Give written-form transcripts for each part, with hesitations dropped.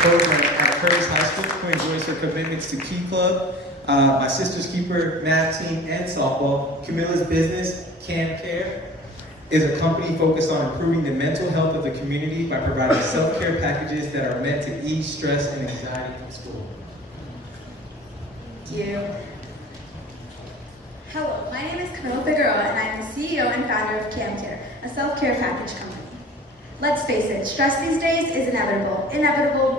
program at Curtis High School, who enjoys her commitments to Key Club, my sister's keeper, math team, and softball. Camilla's business, Cam Care, is a company focused on improving the mental health of the community by providing self-care packages that are meant to ease stress and anxiety in school. Thank you. Hello, my name is Camilla Figueroa, and I'm the CEO and founder of CamCare, a self-care package company. Let's face it, stress these days is inevitable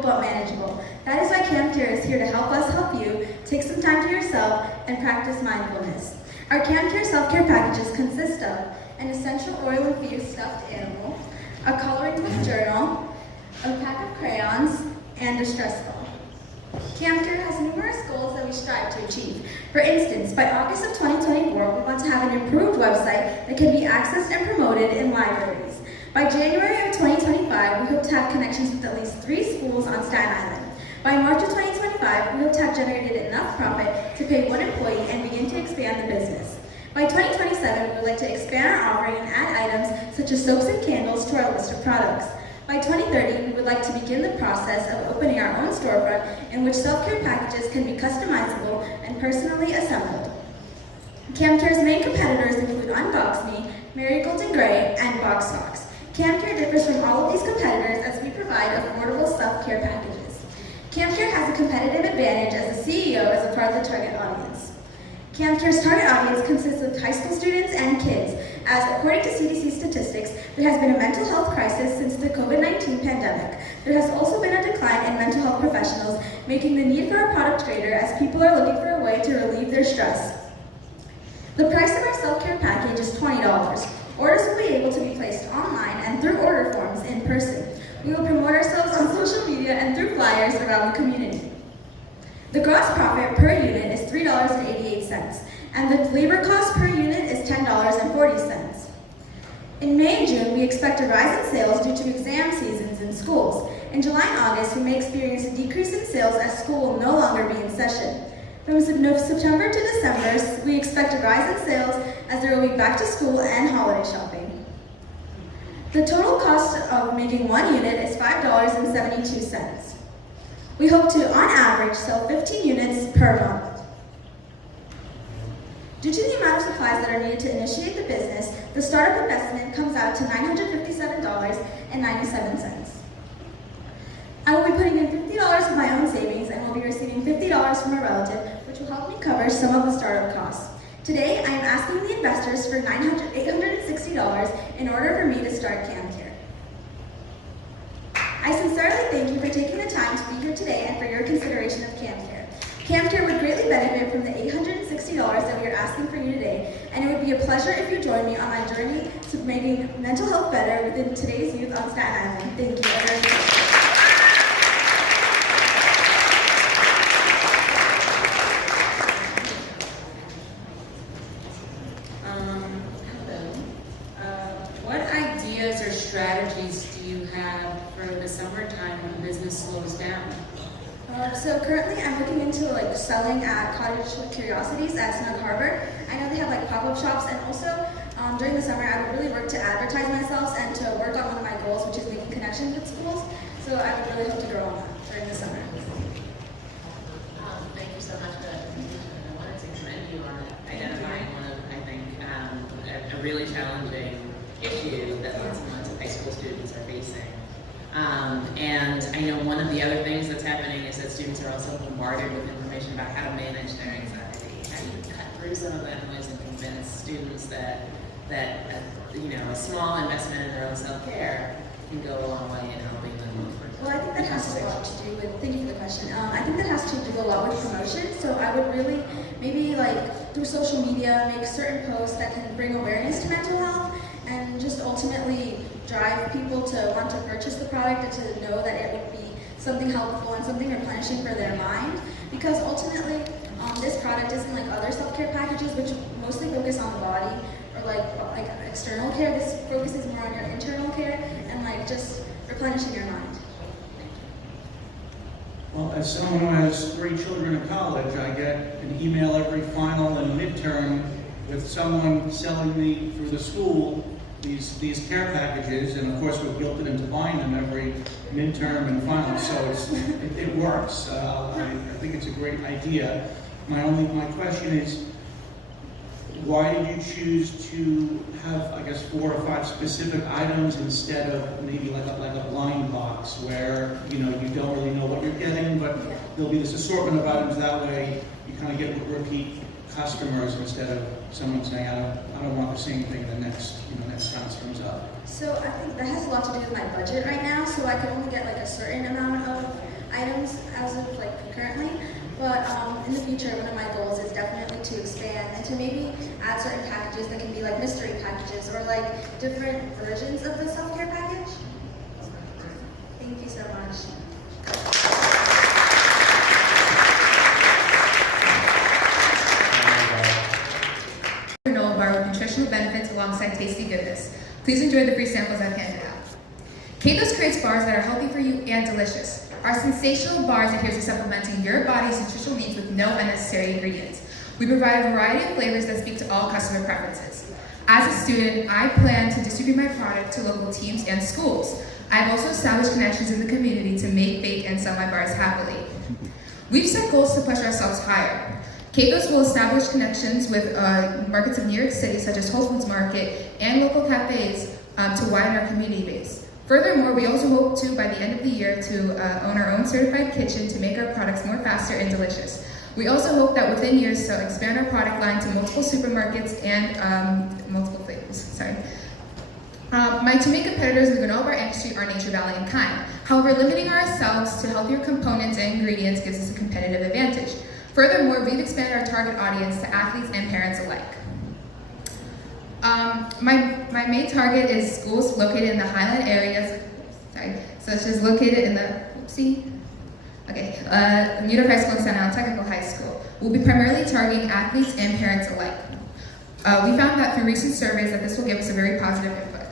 but manageable. That is why CamCare is here to help us help you take some time to yourself and practice mindfulness. Our CamCare self-care packages consist of an essential oil-infused stuffed animal, a coloring book journal, a pack of crayons, and a stress ball. CamCare has numerous goals that we strive to achieve. For instance, by August of 2024, we want to have an improved website that can be accessed and promoted in libraries. By January of 2025, we hope to have connections with at least 3 schools on Staten Island. By March of 2025, we hope to have generated enough profit to pay 1 employee and begin to expand the business. By 2027, we would like to expand our offering and add items such as soaps and candles to our list of products. By 2030, we would like to begin the process of opening our own storefront in which self-care packages can be customizable and personally assembled. CamCare's main competitors include Unbox Me, Marigold and Gray, and Box Socks. CamCare differs from all of these competitors as we provide affordable self-care packages. CamCare has a competitive advantage as a CEO as a part of the target audience. CamCare's target audience consists of high school students and kids, as according to CDC statistics, there has been a mental health crisis since the COVID-19 pandemic. There has also been a decline in mental health professionals, making the need for our product greater as people are looking for a way to relieve their stress. The price of our self-care package is $20. Orders will be able to be placed online and through order forms in person. We will promote ourselves on social media and through flyers around the community. The gross profit per unit is $3.88, and the labor cost per unit is $10.40. In May and June, we expect a rise in sales due to exam seasons in schools. In July and August, we may experience a decrease in sales as school will no longer be in session. From September to December, we expect a rise in sales as there will be back to school and holiday shopping. The total cost of making 1 unit is $5.72. We hope to, on average, sell 15 units per month. Due to the amount of supplies that are needed to initiate the business, the startup investment comes out to $957.97. I will be putting in $50 of my own savings and will be receiving $50 from a relative, which will help me cover some of the startup costs. Today, I am asking the investors for $860 in order for me to start CamCare. I sincerely thank you for taking the time to be here today and for your consideration of CamCare. CamCare would greatly benefit from the $860 that we are asking for you today, and it would be a pleasure if you join me on my journey to making mental health better within today's youth on Staten Island. Thank you. What ideas or strategies do you have for the summertime when business slows down? So currently I'm looking into selling at Cottage Curiosities at Snug Harbor. I know they have pop-up shops, and also during the summer I would really work to advertise myself and to work on one of my goals, which is making connections with schools. So I would really hope to grow on that during the summer. Thank you so much for that presentation. I wanted to commend you on identifying one of, I think, a really challenging issue that lots and lots of high school students are facing. And I know one of the other things that's happening is that students are also bombarded with information about how to manage their anxiety, how you cut through some of that noise and convince students that a small investment in their own self-care can go a long way in helping them move forward. Well, I think that has a lot to do with, thank you for the question. I think that has to do a lot with promotion. So I would really, maybe through social media, make certain posts that can bring awareness to mental health and just ultimately drive people to want to purchase the product and to know that it would be something helpful and something replenishing for their mind. Because ultimately, this product isn't like other self-care packages, which mostly focus on the body or like external care. This focuses more on your internal care and just replenishing your mind. Well, as someone who has 3 children in college, I get an email every final and midterm with someone selling me through the school these care packages, and of course we're guilted into buying them every midterm and final. So works. I think it's a great idea. My question is, why did you choose to have, I guess, 4 or 5 specific items instead of maybe like a blind box where, you don't really know what you're getting, but there'll be this assortment of items. That way you kind of get repeat customers instead of someone saying, I don't want the same thing the next time it comes up. So I think that has a lot to do with my budget right now, so I can only get like a certain amount of items as of like currently. But in the future, one of my goals is definitely to expand and to maybe add certain packages that can be like mystery packages or like different versions of the self-care package. Thank you so much. Granola bar with nutritional benefits alongside tasty goodness. Please enjoy the free samples I've handed out. Katos creates bars that are healthy for you and delicious. Our sensational bars adhere to supplementing your body's nutritional needs with no unnecessary ingredients. We provide a variety of flavors that speak to all customer preferences. As a student, I plan to distribute my product to local teams and schools. I've also established connections in the community to make, bake, and sell my bars happily. We've set goals to push ourselves higher. Katos will establish connections with markets of New York City, such as Whole Foods Market and local cafes to widen our community base. Furthermore, we also hope to, by the end of the year, to own our own certified kitchen to make our products more faster and delicious. We also hope that within years to expand our product line to multiple supermarkets and multiple flavors. My two main competitors in the granola bar industry are Nature Valley and Kind. However, limiting ourselves to healthier components and ingredients gives us a competitive advantage. Furthermore, we've expanded our target audience to athletes and parents alike. My main target is schools located in the Highland areas, such as located in the, New York High School and Staten Island Technical High School. We'll be primarily targeting athletes and parents alike. We found that through recent surveys that this will give us a very positive input.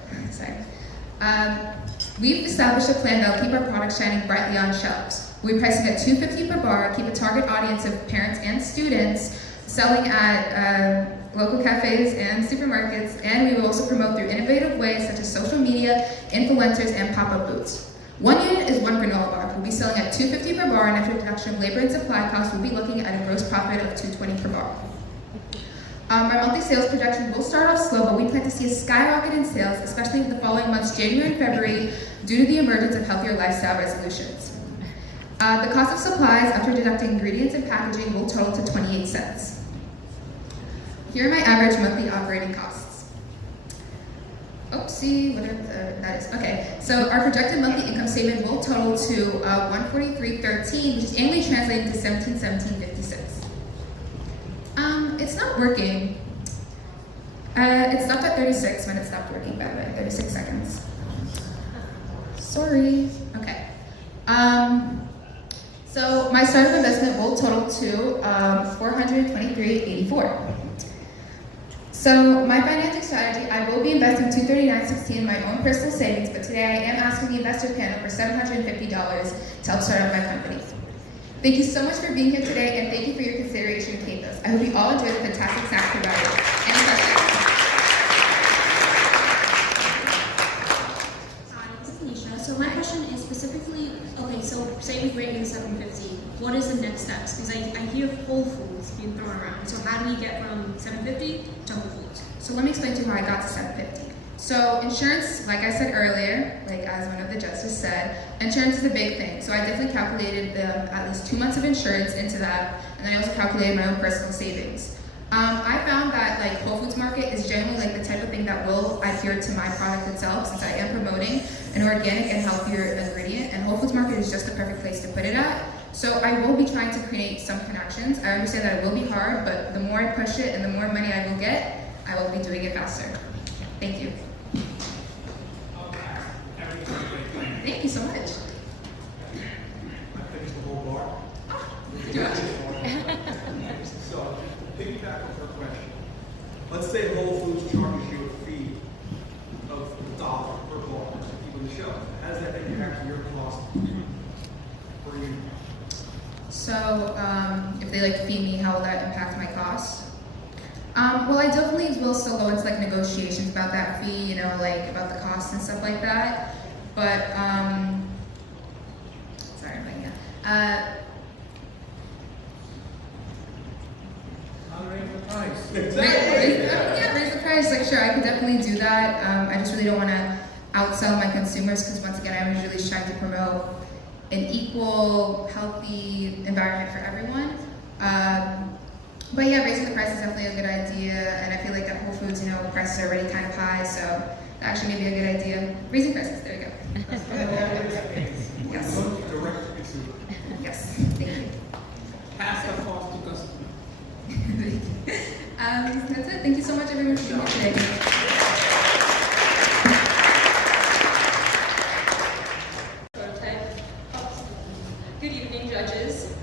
We've established a plan that will keep our products shining brightly on shelves. We'll be pricing at $2.50 per bar, keep a target audience of parents and students, selling at local cafes and supermarkets, and we will also promote through innovative ways such as social media, influencers, and pop-up booths. 1 unit is 1 granola bar. We'll be selling at $2.50 per bar, and after deduction of labor and supply costs, we'll be looking at a gross profit of $2.20 per bar. Our monthly sales projection will start off slow, but we plan to see a skyrocket in sales, especially in the following months, January and February, due to the emergence of healthier lifestyle resolutions. The cost of supplies, after deducting ingredients and packaging, will total to 28 cents. Here are my average monthly operating costs. Oopsie, whatever that is. Okay, so our projected monthly income statement will total to $143.13, which is annually translated to $1717.56. It's not working. It stopped at 36 when it stopped working, by the way, 36 seconds. Sorry. Okay. So my startup investment will total to $423.84. So my financing strategy, I will be investing $239.60 in my own personal savings, but today I am asking the investor panel for $750 to help start up my company. Thank you so much for being here today, and thank you for your consideration of Katos. I hope you all enjoy the fantastic snacks provided. Any questions? This is Nisha. So my question is specifically, okay, so say we break in 750, what is the next steps? Because I hear Whole Foods being thrown around. So how do we get from 750 to Whole Foods? So let me explain to you how I got to 750. So insurance, like I said earlier, like as one of the judges said, insurance is a big thing. So I definitely calculated at least 2 months of insurance into that, and then I also calculated my own personal savings. I found that like Whole Foods Market is generally like the type of thing that will adhere to my product itself, since I am promoting an organic and healthier ingredient, and Whole Foods Market is just the perfect place to put it at. So I will be trying to create some connections. I understand that it will be hard, but the more I push it and the more money I will get, I will be doing it faster. Thank you. Thank you so much. I finished the whole bar. So, piggyback on her question. Let's say Whole Foods charges you a fee of $1 per bar to keep on the shelf. How does that impact your cost per unit? So, if they like feed me, how will that impact my cost? Well, I definitely will still go into like negotiations about that fee, you know, like about the cost and stuff like that. But, sorry, I'm like, yeah. Raise the price. Raise the price. Like, sure, I could definitely do that. I just really don't want to outsell my consumers because, once again, I'm really trying to promote an equal, healthy environment for everyone. But yeah, raising the price is definitely a good idea, and I feel like that Whole Foods, prices are already kind of high, so that actually may be a good idea. Raising prices, there you go. Yes. Direct to consumer. Yes, thank you. Pass the cost to customer. That's it. Thank you so much, everyone, for being here today. Good evening, judges.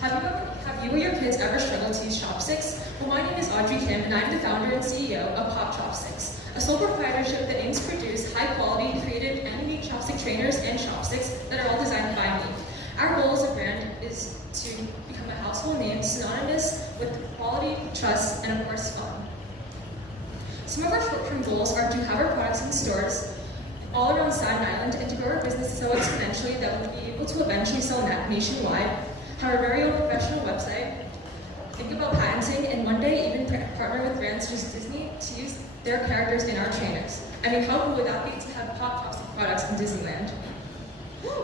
Have you or your kids ever struggled to use chopsticks? Well, my name is Audrey Kim, and I'm the founder and CEO of Pop Chopsticks, a sole proprietorship that aims to produce high-quality, creative, and unique chopstick trainers and chopsticks that are all designed by me. Our goal as a brand is to become a household name synonymous with quality, trust, and of course, fun. Some of our short-term goals are to have our products in stores all around Staten Island and to grow our business so exponentially that we'll be able to eventually sell nationwide, have our very own professional website, think about patenting, and one day even partner with brands such as Disney to use their characters in our trainers. I mean, how cool would that be to have Pop Chopstick products in Disneyland?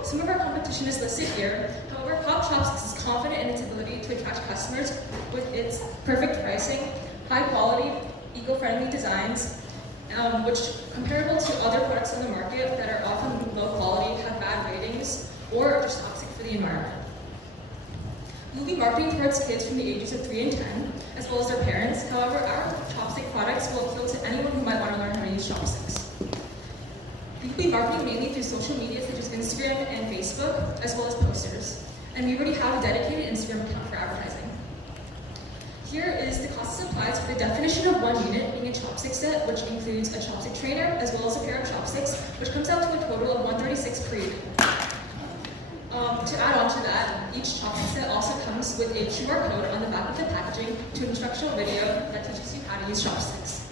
Some of our competition is listed here. However, Pop Chopsticks is confident in its ability to attract customers with its perfect pricing, high quality, eco-friendly designs, which, comparable to other products on the market that are often low quality, have bad ratings, or are just toxic for the environment. We'll be marketing towards kids from the ages of 3 and 10, as well as their parents. However, our chopstick products will appeal to anyone who might want to learn how to use chopsticks. We'll be marketing mainly through social media such as Instagram and Facebook, as well as posters. And we already have a dedicated Instagram account for advertising. Here is the cost of supplies for the definition of 1 unit being a chopstick set, which includes a chopstick trainer as well as a pair of chopsticks, which comes out to a total of $136 per unit. To add on to that, each chopstick set also comes with a QR code on the back of the packaging to an instructional video that teaches you how to use chopsticks.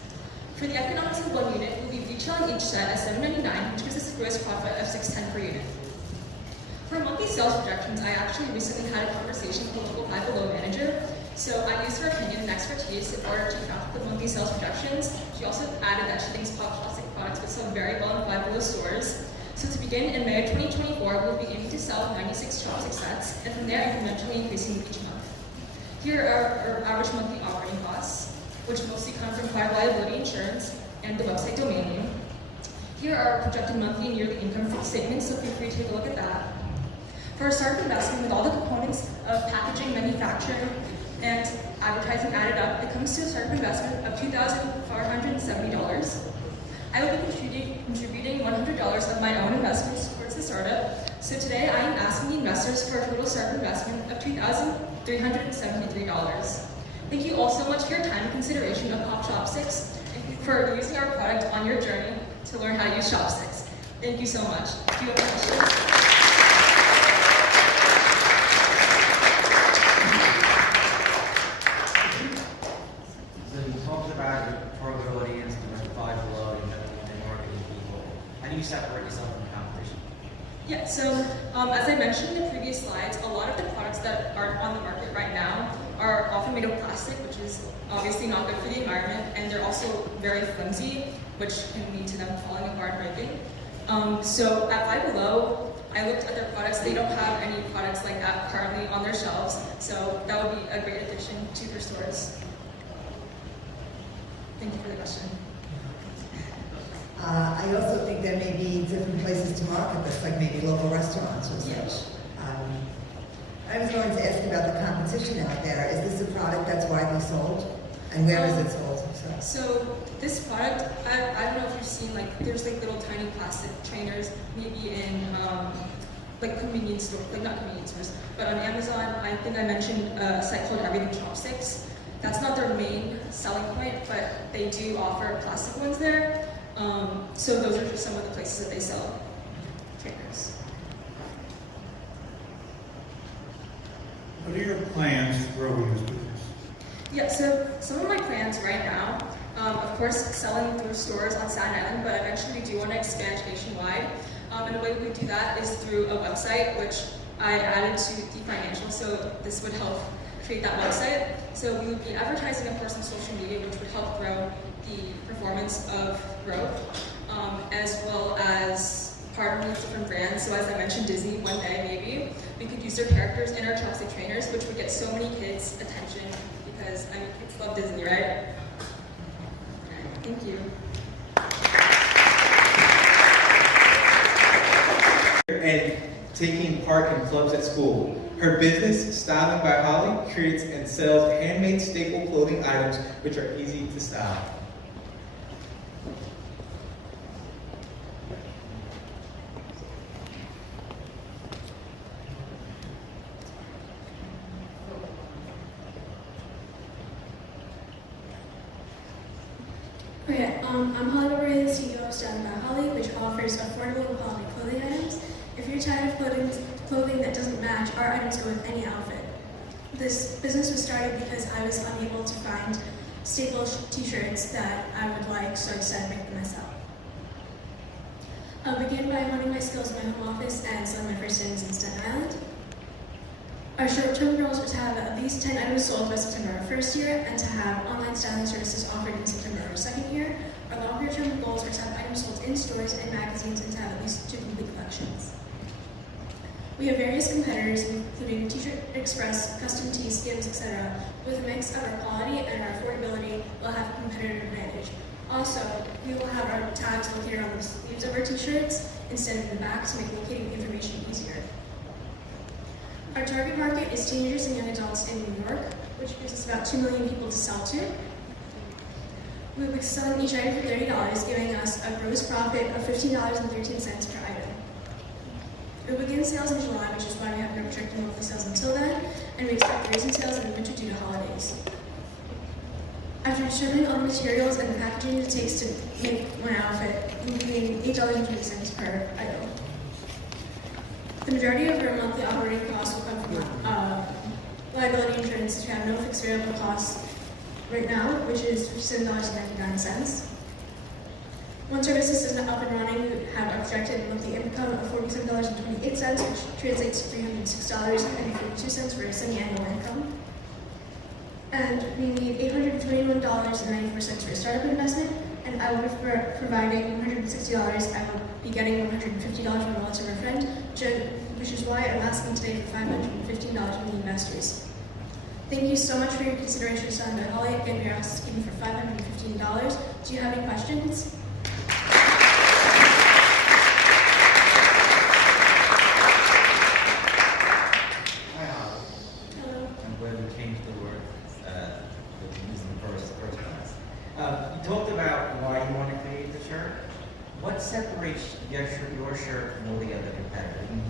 For the economics of 1 unit, we'll be retailing each set at $7.99, which gives us a gross profit of $6.10 per unit. For monthly sales projections, I actually recently had a conversation with a local Five Below manager. So I used her opinion and expertise in order to craft the monthly sales projections. She also added that she thinks Pop Chopstick products would sell very well in Five Below stores. So to begin, in May of 2024, we'll be aiming to sell 96 chopstick sets, and from there, incrementally increasing each month. Here are our average monthly operating costs, which mostly come from product liability insurance and the website domain name. Here are our projected monthly and yearly income statements, so feel free to take a look at that. For our startup investment, with all the components of packaging, manufacturing, and advertising added up, it comes to a startup investment of $2,470. I will be contributing $100 of my own investments towards the startup. So today I am asking the investors for a total startup investment of $2,373. Thank you all so much for your time and consideration of Pop Chopsticks and for using our product on your journey to learn how to use chopsticks. Thank you so much. Do you have questions? How do you separate yourself from the competition? Yeah, so as I mentioned in the previous slides, a lot of the products that are on the market right now are often made of plastic, which is obviously not good for the environment, and they're also very flimsy, which can lead to them falling apart and breaking. So at Five Below, I looked at their products. They don't have any products like that currently on their shelves, so that would be a great addition to their stores. Thank you for the question. I also think there may be different places to market this, like maybe local restaurants or such. Yes. I was going to ask about the competition out there. Is this a product that's widely sold? And where is it sold? So this product, I don't know if you've seen, like, there's like little tiny plastic trainers, maybe in like convenience stores, like not convenience stores, but on Amazon, I think I mentioned a site called Everything Chopsticks. That's not their main selling point, but they do offer plastic ones there. So those are just some of the places that they sell trainers. What are your plans to grow this business? Yeah, so some of my plans right now, of course, selling through stores on Staten Island, but eventually we do want to expand nationwide. And the way we do that is through a website, which I added to the financial, so this would help create that website. So we would be advertising, of course, on social media, which would help grow the performance of growth, as well as partnering with different brands. So as I mentioned, Disney, one day maybe, we could use their characters in our chopstick trainers, which would get so many kids' attention because, I mean, kids love Disney, right? Thank you. And taking part in clubs at school. Her business, Styling by Holly, creates and sells handmade staple clothing items which are easy to style. Okay, I'm Holly Marie, the CEO of Staten by Holly, which offers affordable and quality clothing items. If you're tired of clothing that doesn't match, our items go with any outfit. This business was started because I was unable to find staple t-shirts that I would like, so I decided to make them myself. I'll begin by honing my skills in my home office and selling my first items in Staten Island. Our short-term goals are to have at least 10 items sold by September of our first year and to have online styling services offered in September of our second year. Our longer-term goals are to have items sold in stores and magazines and to have at least 2 complete collections. We have various competitors, including T-Shirt Express, Custom Tee, Skims, etc. With a mix of our quality and our affordability, we'll have a competitive advantage. Also, we will have our tags located on the sleeves of our t-shirts instead of in the back to make locating information easier. Our target market is teenagers and young adults in New York, which gives us about 2 million people to sell to. We will be selling each item for $30, giving us a gross profit of $15.13 per item. We will begin sales in July, which is why we have no projected monthly sales until then, and we expect raising sales in the winter due to holidays. After determining all the materials and the packaging it takes to make one outfit, we will be paying $8.20 per item. The majority of our monthly operating costs will come from liability insurance, which we have no fixed variable costs right now, which is $57.99. Once our business is up and running, we have a projected monthly income of $47.28, which translates to $306.42 for a semi-annual income. And we need $821.94 for a startup investment, and I will be providing $160. I will be getting $150 from a relative or friend, which is why I'm asking today for $515 from the investors. Thank you so much for your consideration of Staten by Holly. Again, we are asking for $515. Do you have any questions? You talked about why you want to create the shirt. What separates your shirt from all the other competitors? And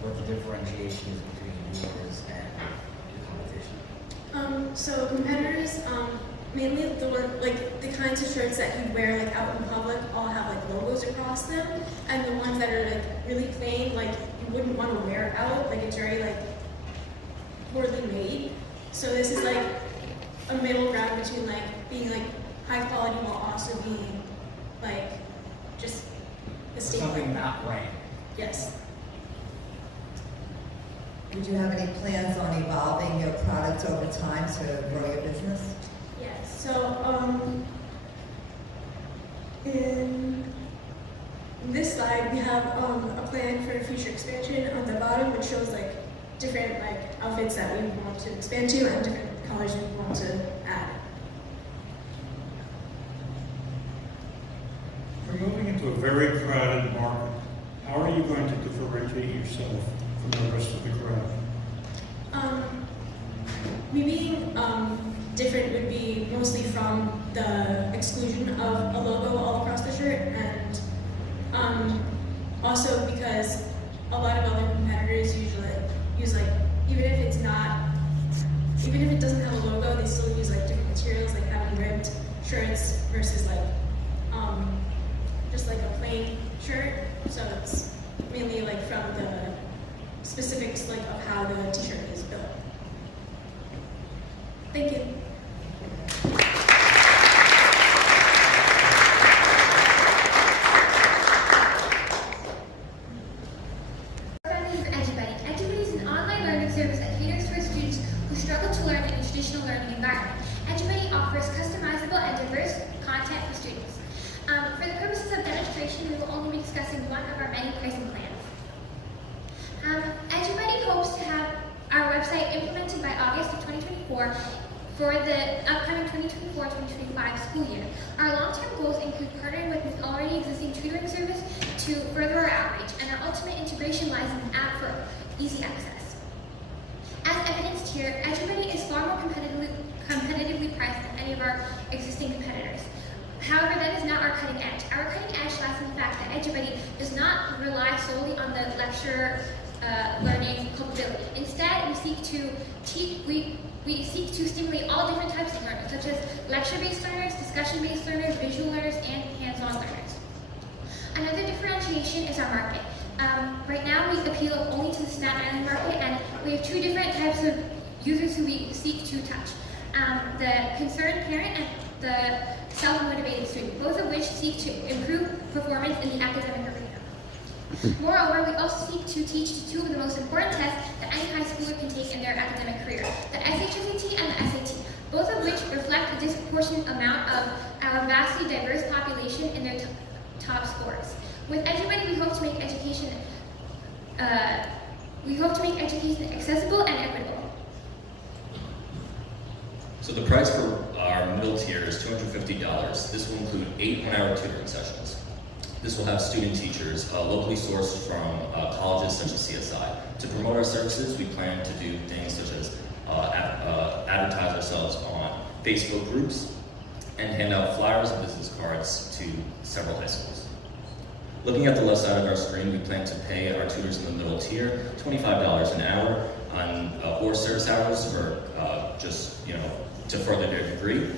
what the differentiation is between yours and the competition? So competitors, mainly the kinds of shirts that you wear like out in public all have like logos across them, and the ones that are like really plain, like you wouldn't want to wear out, like it's very like poorly made. So this is like a middle ground between like being like high quality while also being like just a staple. Something not plain. Yes. Would you have any plans on evolving your products over time to grow your business? Yes. So in this slide we have a plan for future expansion on the bottom, which shows like different like outfits that we want to expand to and different colors we want to add. You're moving into a very crowded market. How are you going to differentiate yourself from the rest of the crowd? Me being different would be mostly from the exclusion of a logo all across the shirt, and also because a lot of other competitors usually use like, even if it doesn't have a logo, they still use like different materials, like having ribbed shirts versus like just like a plain shirt. So it's mainly like from the specifics like of how the t-shirt is built. Thank you. For everybody, struggle to learn in a traditional learning environment. EduBuddy offers customizable and diverse content for students. For the purposes of demonstration, we will only be discussing one of our many pricing plans. EduBuddy hopes to have our website implemented by August of 2024 for the upcoming 2024-2025 school year. Our long-term goals include partnering with an already existing tutoring service to further our outreach, and our ultimate integration lies in an app for easy access. As evidenced here, EduBuddy is far more competitively priced than any of our existing competitors. However, that is not our cutting edge. Our cutting edge lies in the fact that EduBuddy does not rely solely on the lecture learning capability. Instead, we seek to stimulate all different types of learners, such as lecture-based learners, discussion-based learners, visual learners, and hands-on learners. Another differentiation is our market. Right now, we appeal only to the Staten Island market, and we have two different types of users who we seek to touch. The concerned parent and the self-motivated student, both of which seek to improve performance in the academic arena. Moreover, we also seek to teach two of the most important tests that any high schooler can take in their academic career, the SHSAT and the SAT, both of which reflect a disproportionate amount of our vastly diverse population in their top scores. With EduBuddy, we hope to make education accessible and equitable. So the price for our middle tier is $250. This will include 8 one-hour tutoring sessions. This will have student teachers locally sourced from colleges such as CSI. To promote our services, we plan to do things such as advertise ourselves on Facebook groups and hand out flyers and business cards to several high schools. Looking at the left side of our screen, we plan to pay our tutors in the middle tier $25 an hour or service hours for to further their degree,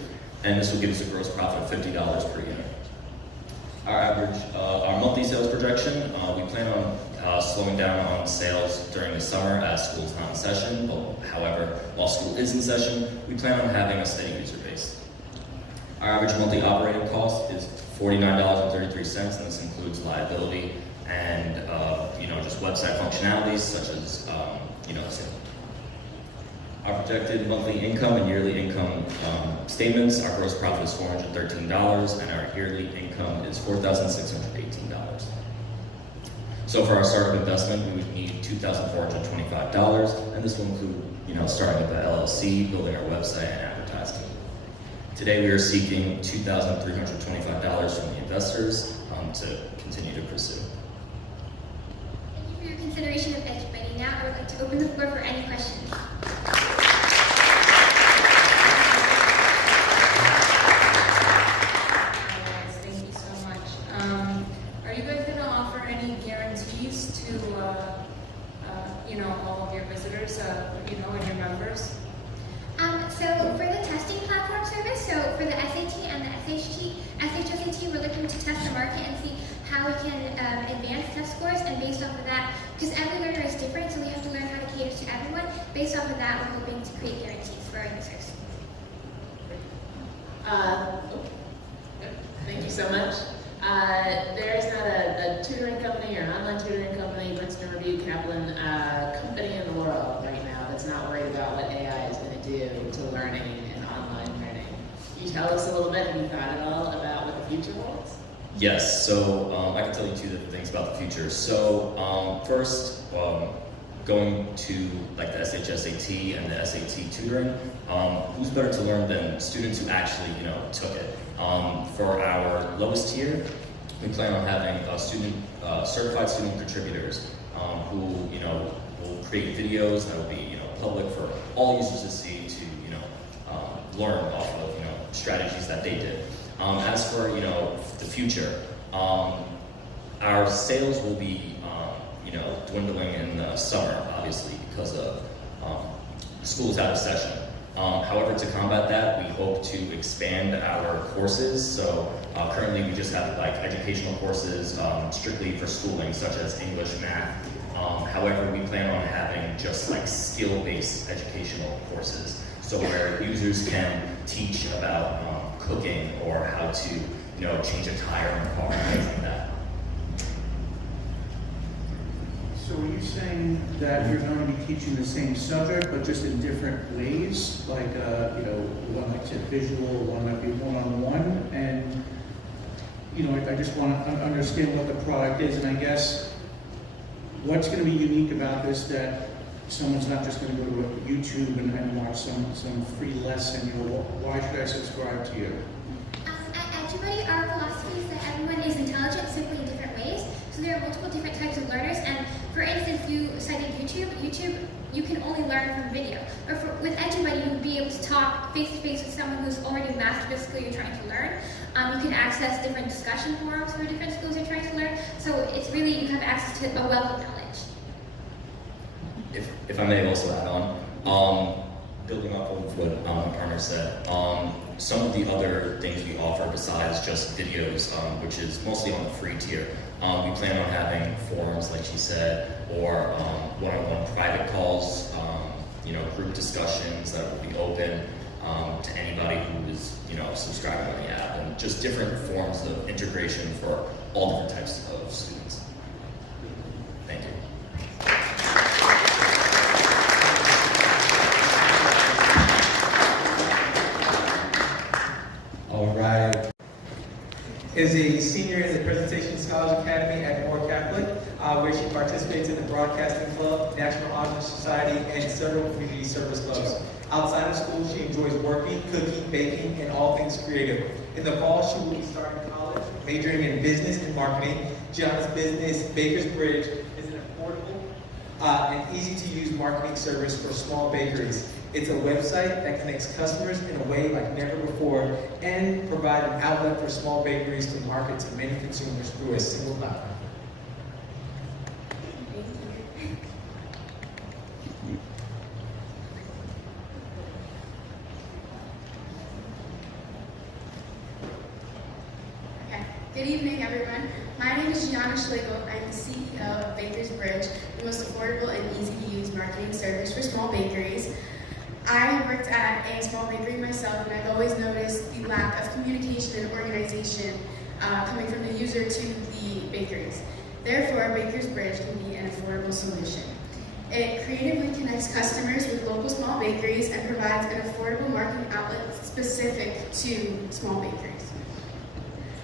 and this will give us a gross profit of $50 per unit. Our monthly sales projection, we plan on slowing down on sales during the summer as school is not in session, but however, while school is in session, we plan on having a steady user base. Our average monthly operating cost is $49.33, and this includes liability and just website functionalities such as our projected monthly income and yearly income statements. Our gross profit is $413, and our yearly income is $4,618. So for our startup investment, we would need $2,425, and this will include, starting up the LLC, building our website, and advertising. Today, we are seeking $2,325 from the investors to continue to pursue. Thank you for your consideration of EduBuddy. Now, I would like to open the floor for any questions. all of your visitors, and your members? So for the testing platform service, so for the SAT and the SHSAT, we're looking to test the market and see how we can advance test scores, and based off of that, because every learner is different, so we have to learn how to cater to everyone. Based off of that, we're hoping to create guarantees for our users. Thank you so much. There is not a tutoring company or an online tutoring company, Princeton Review, Kaplan company in the world right now that's not worried about what AI is going to do to learning and online learning. Can you tell us a little bit, have you thought at all about what the future holds? Yes, so I can tell you two different things about the future. So first, going to like the SHSAT and the SAT tutoring, who's better to learn than students who actually took it? For our lowest tier, we plan on having certified student contributors who will create videos that will be public for all users to see to learn off of strategies that they did. As for the future, our sales will be dwindling in the summer, obviously, because of school's out of session. However, to combat that, we hope to expand our courses. So currently we just have like educational courses strictly for schooling, such as English, math. However, we plan on having just like skill-based educational courses. So where users can teach about cooking or how to change a tire in a car, things like that. So are you saying that you're going to be teaching the same subject, but just in different ways? Like, one might say visual, one might be one-on-one, and, I just want to understand what the product is, and I guess what's going to be unique about this that someone's not just going to go to YouTube and watch some free lesson, why should I subscribe to you? At Edubuddy, our philosophy is that everyone is intelligent simply in different ways. So there are multiple different types of learners, and for instance, you cited YouTube, you can only learn from video. Or with Edubuddy, you would be able to talk face-to-face with someone who's already mastered the skill you're trying to learn. You can access different discussion forums for different skills you're trying to learn. So it's really, you have access to a wealth of knowledge. If I may also add on, building off of what my partner said, some of the other things we offer besides just videos, which is mostly on the free tier, we plan on having forums, like she said, or one-on-one private calls, group discussions that will be open to anybody who is, subscribing on the app, and just different forms of integration for all different types of students. Thank you. All right. Is a senior in the Presentation Scholars Academy at Moore Catholic, where she participates in the Broadcasting Club, National Honor Society, and several community service clubs. Outside of school, she enjoys working, cooking, baking, and all things creative. In the fall, she will be starting college, majoring in business and marketing. Gianna's business, Baker's Bridge, is an affordable and easy-to-use marketing service for small bakeries. It's a website that connects customers in a way like never before and provide an outlet for small bakeries to market to many consumers through a single platform. Good evening, everyone. My name is Gianna Schlegel. I'm the CEO of Baker's Bridge, the most affordable and easy-to-use marketing service for small bakeries. I worked at a small bakery myself, and I've always noticed the lack of communication and organization coming from the user to the bakeries. Therefore, Baker's Bridge can be an affordable solution. It creatively connects customers with local small bakeries and provides an affordable marketing outlet specific to small bakeries.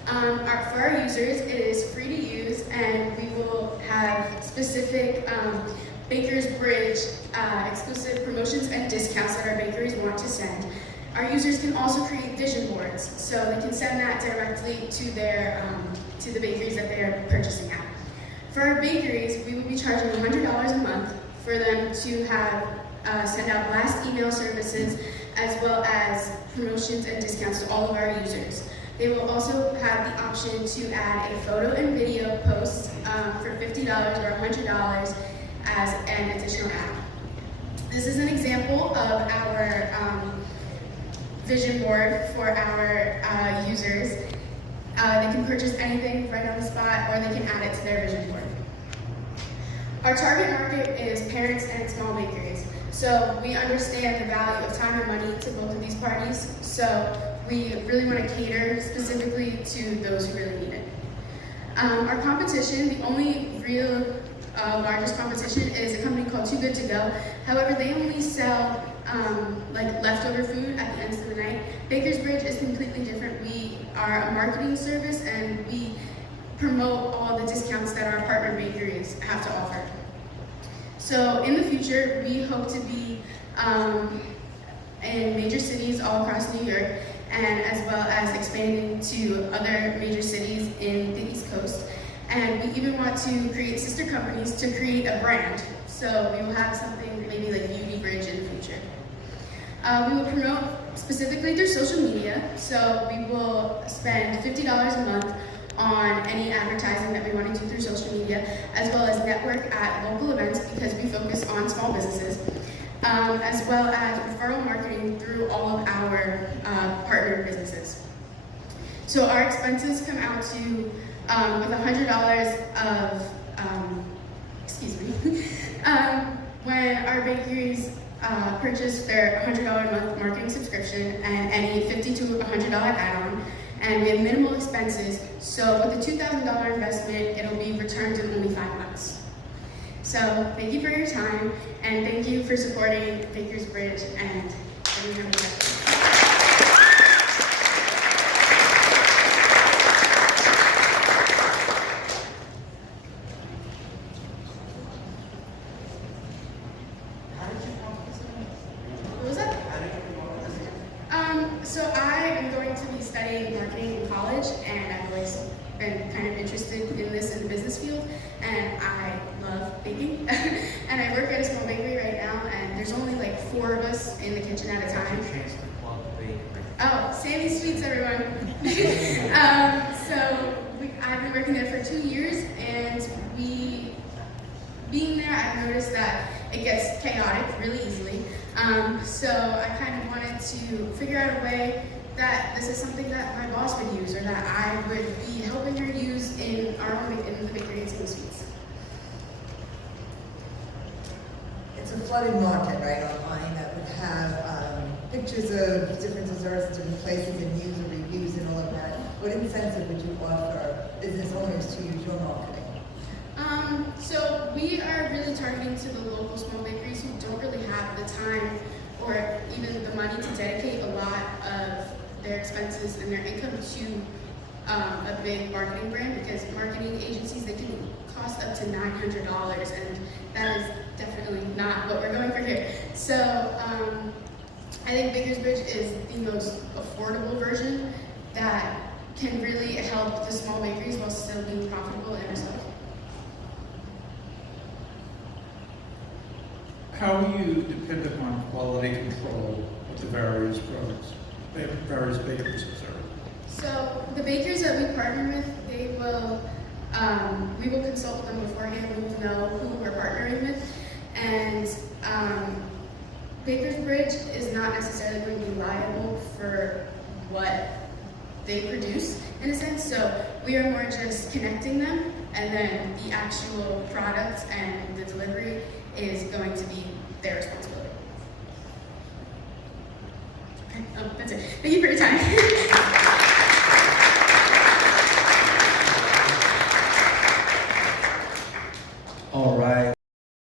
For our users, it is free to use, and we will have specific Baker's Bridge exclusive promotions and discounts that our bakeries want to send. Our users can also create vision boards, so they can send that directly to their to the bakeries that they are purchasing at. For our bakeries, we will be charging $100 a month for them to have send out blast email services as well as promotions and discounts to all of our users. They will also have the option to add a photo and video post for $50 or $100 as an additional add. This is an example of our vision board for our users. They can purchase anything right on the spot, or they can add it to their vision board. Our target market is parents and small bakeries. So we understand the value of time and money to both of these parties. So we really want to cater specifically to those who really need it. Our competition, the only real largest competition is a company called Too Good To Go. However, they only sell like leftover food at the end of the night. Baker's Bridge is completely different. We are a marketing service, and we promote all the discounts that our partner bakeries have to offer. So in the future, we hope to be in major cities all across New York, and as well as expanding to other major cities in the East Coast. And we even want to create sister companies to create a brand. So we will have something maybe like Beauty Bridge in the future. We will promote specifically through social media. So we will spend $50 a month on any advertising that we want to do through social media, as well as network at local events because we focus on small businesses, as well as referral marketing through all of our partner businesses. So our expenses come out to with $100 of, when our bakeries purchase their $100 a month marketing subscription and any $50 to $100 add-on, and we have minimal expenses, so with a $2,000 investment, it'll be returned in only 5 months. So thank you for your time, and thank you for supporting Baker's Bridge and everyone. What was that? So I am going to be studying marketing in college, and I've always been kind of interested in this in the business field, and I love baking. And I work at a small bakery right now, and there's only like 4 of us in the kitchen at a time. Oh, Sammy Sweets, everyone. I've been working there for 2 years, and being there, I've noticed that it gets chaotic really easily. So I kind of wanted to figure out a way that this is something that my boss would use, or that I would be helping her use in in the bakery and Sammy Sweets. It's a flooded market, right, online that would have pictures of different desserts, different places, and user reviews and all of that. What incentive would you offer business owners to use your marketing? So we are really targeting to the local small bakeries who don't really have the time or even the money to dedicate a lot of their expenses and their income to a big marketing brand, because marketing agencies, they can cost up to $900, and that is definitely not what we're going for here. So I think Baker's Bridge is the most affordable version that can really help the small bakeries while still being profitable in ourselves. How do you depend upon quality control of the various products, various bakeries, et cetera? So the bakers that we partner with, we will consult with them beforehand. We will know who we're partnering with, and Baker's Bridge is not necessarily going to be liable for what they produce, in a sense. So we are more just connecting them, and then the actual product and the delivery is going to be their responsibility. Okay, that's it. Thank you for your time.